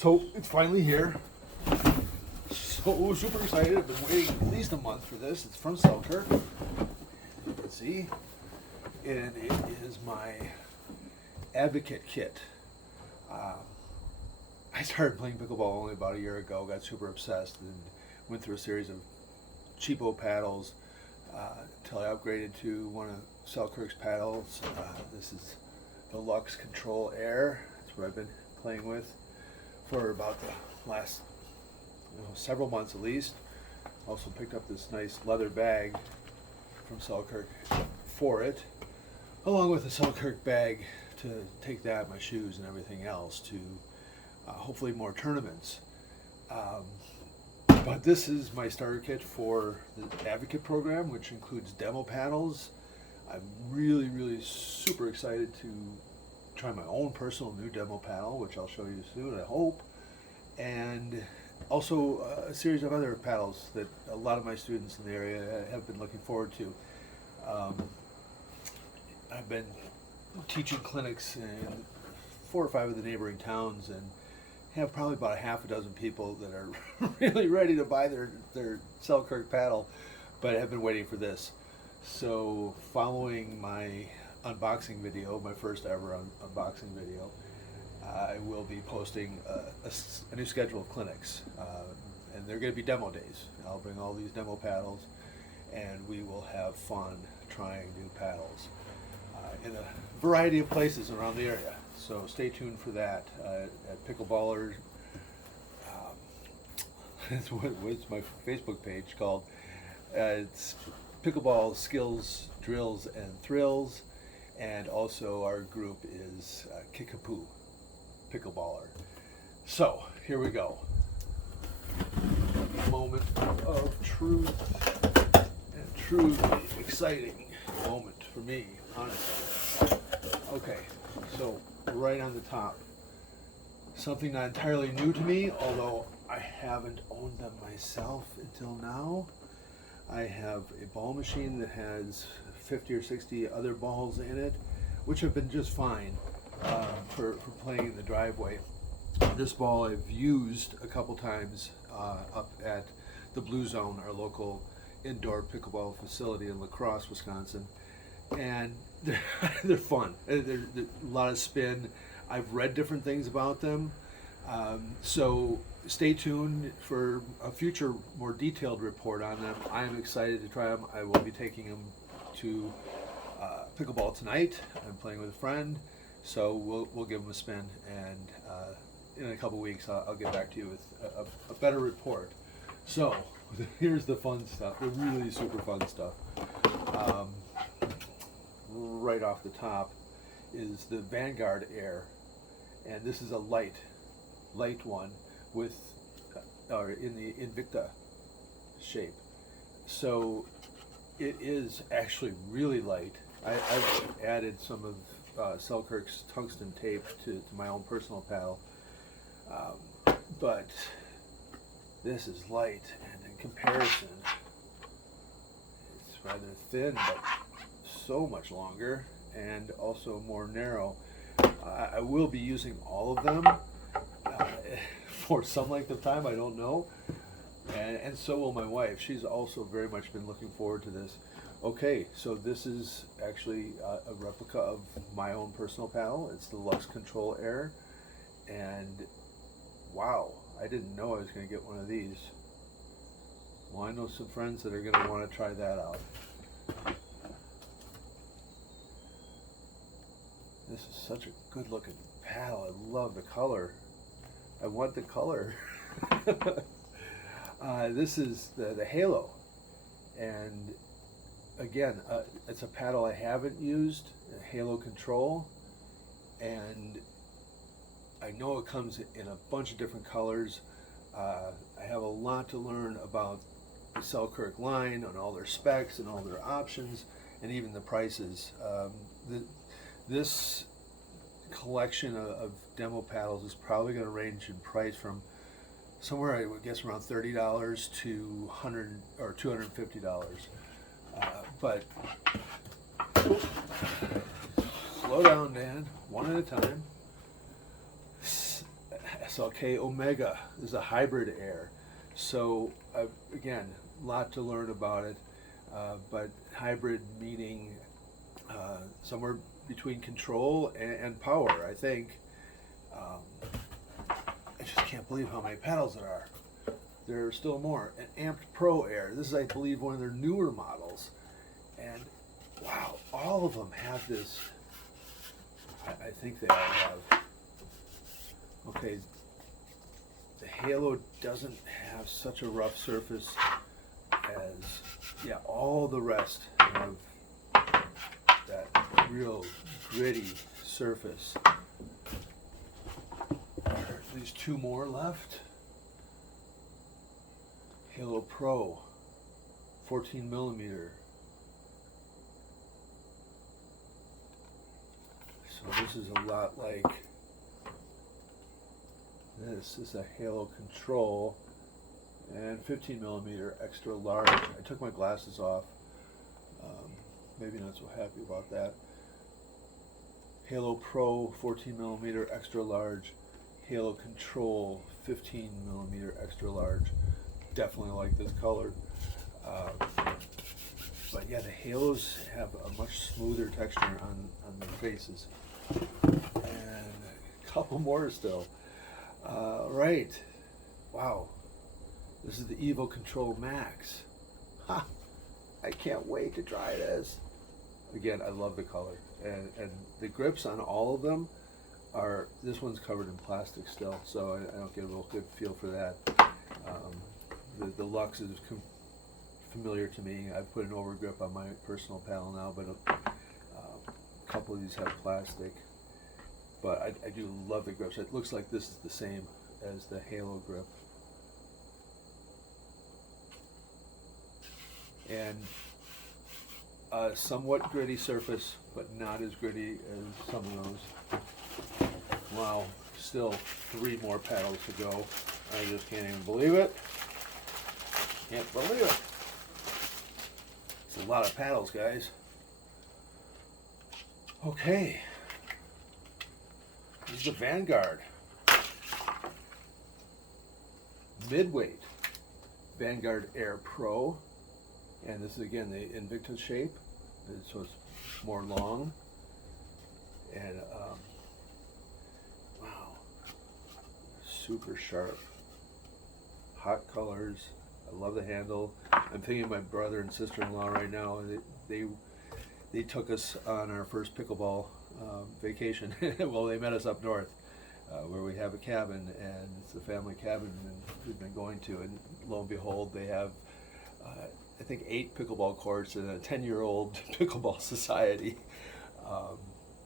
So it's finally here. So super excited. I've been waiting at least a month for this. It's from Selkirk. You can see. And it is my advocate kit. I started playing pickleball only about a year ago, got super obsessed, and went through a series of cheapo paddles until I upgraded to one of Selkirk's paddles. This is the Lux Control Air. That's what I've been playing with for about the last several months at least. Also picked up this nice leather bag from Selkirk for it, along with a Selkirk bag to take that, my shoes and everything else to hopefully more tournaments. But this is my starter kit for the Advocate program, which includes demo paddles. I'm really super excited to try my own personal new demo paddle, which I'll show you soon, I hope. And also a series of other paddles that a lot of my students in the area have been looking forward to. I've been teaching clinics in 4 or 5 of the neighboring towns and have probably about a half a dozen people that are really ready to buy their Selkirk paddle, but have been waiting for this. So following my unboxing video, my first ever unboxing video, I will be posting a new schedule of clinics, and they're going to be demo days. I'll bring all these demo paddles, and we will have fun trying new paddles in a variety of places around the area. So stay tuned for that at Pickleballers. It's what's my Facebook page called. It's Pickleball Skills, Drills, and Thrills, and also our group is Kickapoo Pickleballer. So here we go. Moment of truth, and truly exciting moment for me, honestly. Okay, so right on the top, something not entirely new to me, although I haven't owned them myself until now. I have a ball machine that has 50 or 60 other balls in it, which have been just fine for playing in the driveway. This ball I've used a couple times up at the Blue Zone, our local indoor pickleball facility in La Crosse, Wisconsin, and they're fun. They're a lot of spin. I've read different things about them, so stay tuned for a future more detailed report on them. I am excited to try them. I will be taking them to pickleball tonight. I'm playing with a friend, so we'll give them a spin, and in a couple weeks I'll get back to you with a better report. So here's the fun stuff, the really super fun stuff. Right off the top is the Vanguard Air, and this is a light one with in the Invicta shape. So it is actually really light. I've added some of Selkirk's tungsten tape to my own personal paddle, but this is light, and in comparison it's rather thin, but so much longer and also more narrow. I will be using all of them for some length of time, I don't know, and so will my wife. She's also very much been looking forward to this. Okay, so this is actually a replica of my own personal paddle. It's the Lux Control Air, and wow, I didn't know I was going to get one of these. Well, I know some friends that are going to want to try that out. This is such a good looking paddle. I love the color. I want the color. This is the Halo, and again, it's a paddle I haven't used, Halo Control, and I know it comes in a bunch of different colors. I have a lot to learn about the Selkirk line and all their specs and all their options and even the prices. This collection of demo paddles is probably going to range in price from somewhere, I would guess, around $30 to $100 or $250. But slow down, Dan, one at a time. SLK Omega is a hybrid air. So again, a lot to learn about it, but hybrid meaning somewhere between control and power, I think. I just can't believe how many pedals there are. There are still more. An Amped Pro Air. This is, I believe, one of their newer models. And wow, all of them have this. I think they all have. Okay, the Halo doesn't have such a rough surface as, yeah, all the rest have that real gritty surface. There are at least two more left. Halo Pro, 14 millimeter. So this is a lot like this is a Halo Control and 15 millimeter extra large. I took my glasses off. Maybe not so happy about that. Halo Pro 14 millimeter extra large. Halo Control 15 millimeter extra large. Definitely like this color. But yeah, the Halos have a much smoother texture on their faces. And a couple more still. Right. Wow. This is the Evo Control Max. Ha! I can't wait to try this. Again, I love the color. And the grips on all of them are, this one's covered in plastic still, so I don't get a real good feel for that. The Lux is familiar to me. I put an overgrip on my personal paddle now, but a couple of these have plastic. But I do love the grips. It looks like this is the same as the Halo grip. And a somewhat gritty surface, but not as gritty as some of those. Wow, still 3 more paddles to go. I just can't even believe it. Can't believe it. It's a lot of paddles, guys. Okay. This is the Vanguard. Midweight Vanguard Air Pro. And this is again the Invictus shape. So it's more long. And wow. Super sharp. Hot colors. I love the handle. I'm thinking of my brother and sister-in-law right now. They took us on our first pickleball vacation. Well, they met us up north where we have a cabin, and it's a family cabin and we've been going to. And lo and behold, they have, I think, 8 pickleball courts and a 10-year-old pickleball society.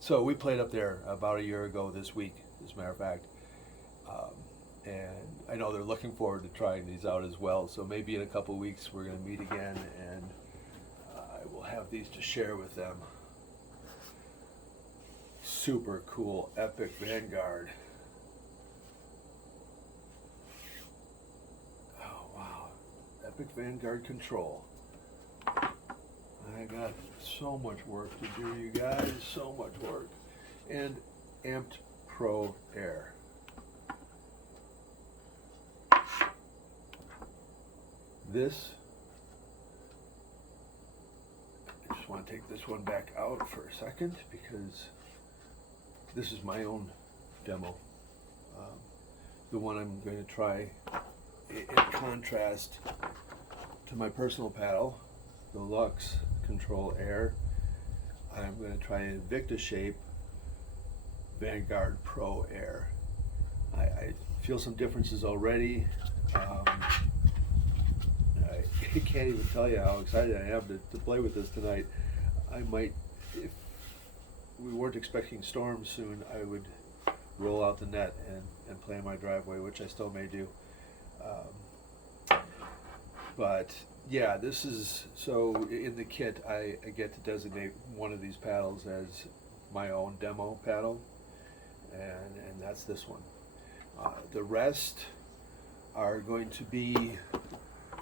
So we played up there about a year ago this week, as a matter of fact. And I know they're looking forward to trying these out as well. So maybe in a couple weeks we're going to meet again, and I will have these to share with them. Super cool, epic Vanguard. Oh wow, epic Vanguard control. I got so much work to do, you guys. So much work. And Amped Pro Air. This, I just want to take this one back out for a second because this is my own demo. The one I'm going to try in contrast to my personal paddle, the Lux Control Air. I'm going to try an Invictus shape Vanguard Pro Air. I feel some differences already. I can't even tell you how excited I am to play with this tonight. I might, if we weren't expecting storms soon, I would roll out the net and play in my driveway, which I still may do. But yeah, this is, so in the kit I get to designate one of these paddles as my own demo paddle, and that's this one. The rest are going to be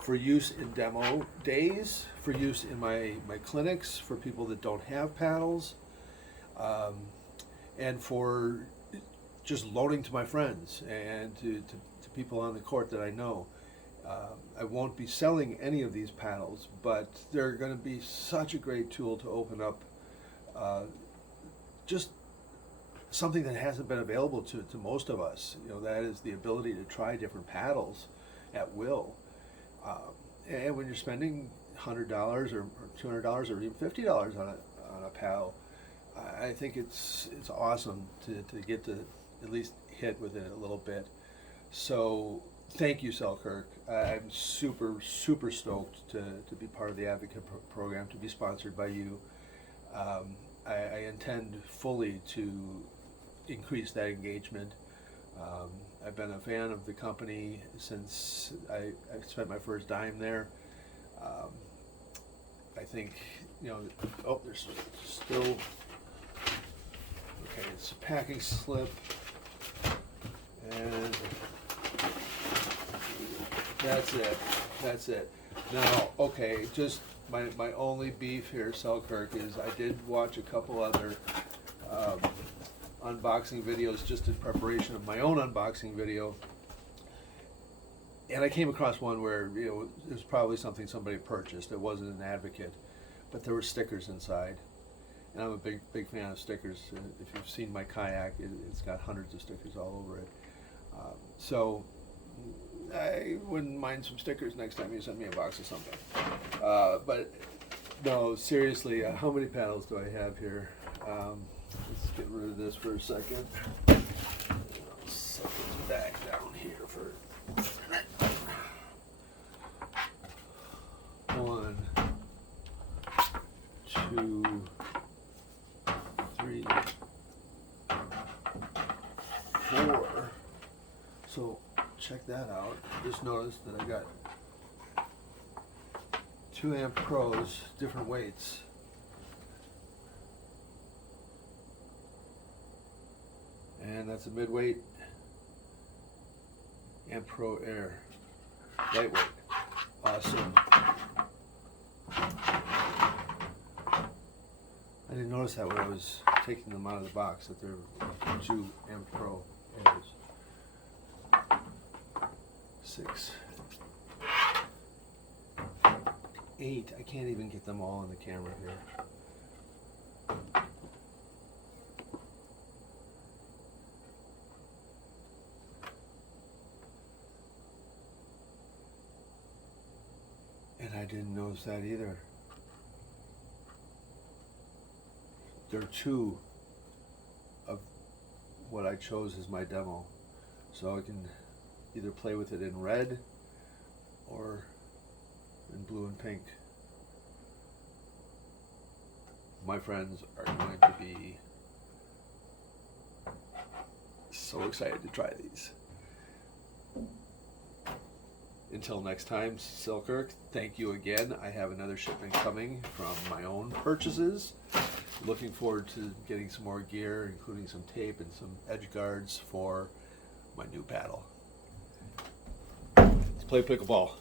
for use in demo days, for use in my clinics, for people that don't have paddles, and for just loaning to my friends and to people on the court that I know. I won't be selling any of these paddles, but they're going to be such a great tool to open up just something that hasn't been available to most of us. You know, that is the ability to try different paddles at will. And when you're spending $100 or $200 or even $50 on a paddle, I think it's awesome to get to at least hit with it a little bit. So thank you, Selkirk. I'm super stoked to be part of the Advocate program, to be sponsored by you. I intend fully to increase that engagement. I've been a fan of the company since I spent my first dime there. I think, you know, oh, there's still, okay, it's a packing slip, and that's it. Now, okay, just my only beef here, Selkirk, is I did watch a couple other unboxing videos just in preparation of my own unboxing video, and I came across one where, you know, it was probably something somebody purchased. It wasn't an Advocate, but there were stickers inside, and I'm a big fan of stickers. If you've seen my kayak, it's got hundreds of stickers all over it. So I wouldn't mind some stickers next time you send me a box of something. But no, seriously, how many paddles do I have here? Let's get rid of this for a second. I'll set this back down here for a minute. 1, 2, 3, 4. So check that out. Just noticed that I got 2 amp pros, different weights. And that's a midweight amp pro air, lightweight. Awesome. I didn't notice that when I was taking them out of the box, that they're 2 amp pro airs. 6, 8. I can't even get them all on the camera here. And I didn't notice that either. There are 2 of what I chose as my demo. So I can either play with it in red or in blue and pink. My friends are going to be so excited to try these. Until next time, Selkirk, thank you again. I have another shipment coming from my own purchases. Looking forward to getting some more gear, including some tape and some edge guards for my new paddle. Let's play pickleball.